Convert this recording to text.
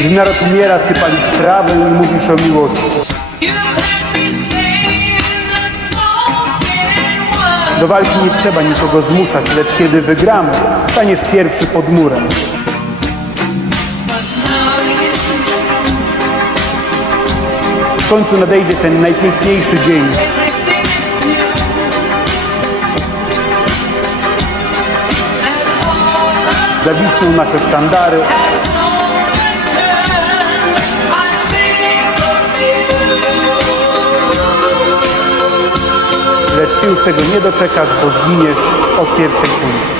Gdy naród umiera, ty palisz trawę i mówisz o miłości. Do walki nie trzeba nikogo zmuszać, lecz kiedy wygramy, staniesz pierwszy pod murem. W końcu nadejdzie ten najpiękniejszy dzień. Zawisną nasze sztandary, ty już tego nie doczekasz, bo zginiesz od pierwszej kuli.